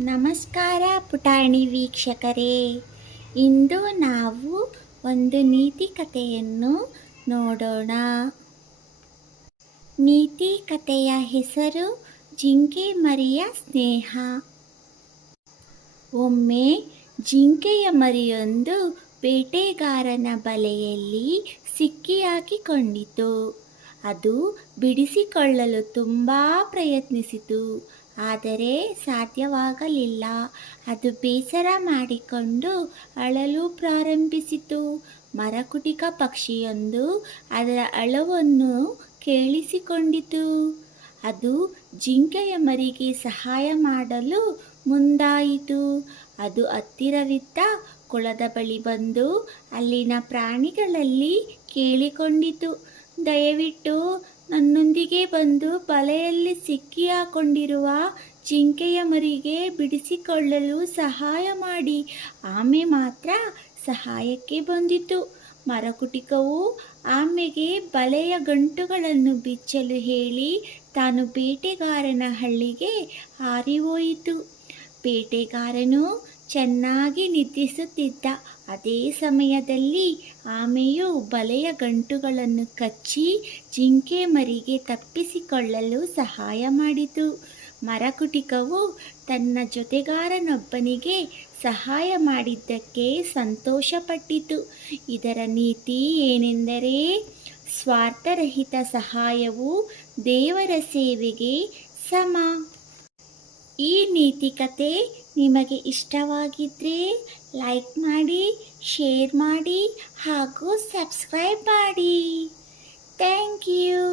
ನಮಸ್ಕಾರ ಪುಟಾಣಿ ವೀಕ್ಷಕರೇ. ಇಂದು ನಾವು ಒಂದು ನೀತಿ ಕಥೆಯನ್ನು ನೋಡೋಣ. ನೀತಿ ಕಥೆಯ ಹೆಸರು ಜಿಂಕೆ ಮರಿಯ ಸ್ನೇಹ. ಒಮ್ಮೆ ಜಿಂಕೆಯ ಮರಿಯೊಂದು ಬೇಟೆಗಾರನ ಬಲೆಯಲ್ಲಿ ಸಿಕ್ಕಿಹಾಕಿಕೊಂಡಿತು. ಅದು ಬಿಡಿಸಿಕೊಳ್ಳಲು ತುಂಬ ಪ್ರಯತ್ನಿಸಿತು, ಆದರೆ ಸಾಧ್ಯವಾಗಲಿಲ್ಲ. ಅದು ಬೇಸರ ಮಾಡಿಕೊಂಡು ಅಳಲು ಪ್ರಾರಂಭಿಸಿತು. ಮರಕುಟಿಕ ಪಕ್ಷಿಯೊಂದು ಅದರ ಅಳವನ್ನು ಕೇಳಿಸಿಕೊಂಡಿತು. ಅದು ಜಿಂಕೆಯ ಮರಿಗೆ ಸಹಾಯ ಮಾಡಲು ಮುಂದಾಯಿತು. ಅದು ಹತ್ತಿರವಿದ್ದ ಕೊಳದ ಬಳಿ ಬಂದು ಅಲ್ಲಿನ ಪ್ರಾಣಿಗಳಲ್ಲಿ ಕೇಳಿಕೊಂಡಿತು, ದಯವಿಟ್ಟು ನನ್ನೊಂದಿಗೆ ಬಂದು ಬಲೆಯಲ್ಲಿ ಸಿಕ್ಕಿಹಾಕೊಂಡಿರುವ ಜಿಂಕೆಯ ಮರಿಗೆ ಬಿಡಿಸಿಕೊಳ್ಳಲು ಸಹಾಯ ಮಾಡಿ. ಆಮೆ ಮಾತ್ರ ಸಹಾಯಕ್ಕೆ ಬಂದಿತು. ಮರಕುಟಿಕವು ಆಮೆಗೆ ಬಲೆಯ ಗಂಟುಗಳನ್ನು ಬಿಚ್ಚಲು ಹೇಳಿ ತಾನು ಬೇಟೆಗಾರನ ಹಳ್ಳಿಗೆ ಹಾರಿಹೋಯಿತು. ಬೇಟೆಗಾರನು ಚೆನ್ನಾಗಿ ನಿದ್ರಿಸುತ್ತಿದ್ದ. ಅದೇ ಸಮಯದಲ್ಲಿ ಆಮೆಯು ಬಲೆಯ ಗಂಟುಗಳನ್ನು ಕಚ್ಚಿ ಜಿಂಕೆ ಮರಿಗೆ ತಪ್ಪಿಸಿಕೊಳ್ಳಲು ಸಹಾಯ ಮಾಡಿತು. ಮರಕುಟಿಕವು ತನ್ನ ಜೊತೆಗಾರನೊಬ್ಬನಿಗೆ ಸಹಾಯ ಮಾಡಿದ್ದಕ್ಕೆ ಸಂತೋಷಪಟ್ಟಿತು. ಇದರ ನೀತಿ ಏನೆಂದರೆ, ಸ್ವಾರ್ಥರಹಿತ ಸಹಾಯವು ದೇವರ ಸೇವೆಗೆ ಸಮ. ಈ ನೀತಿ ಕತೆ ನಿಮಗೆ ಇಷ್ಟವಾಗಿದ್ದರೆ ಲೈಕ್ ಮಾಡಿ, ಶೇರ್ ಮಾಡಿ ಹಾಗೂ ಸಬ್ಸ್ಕ್ರೈಬ್ ಮಾಡಿ. Thank you.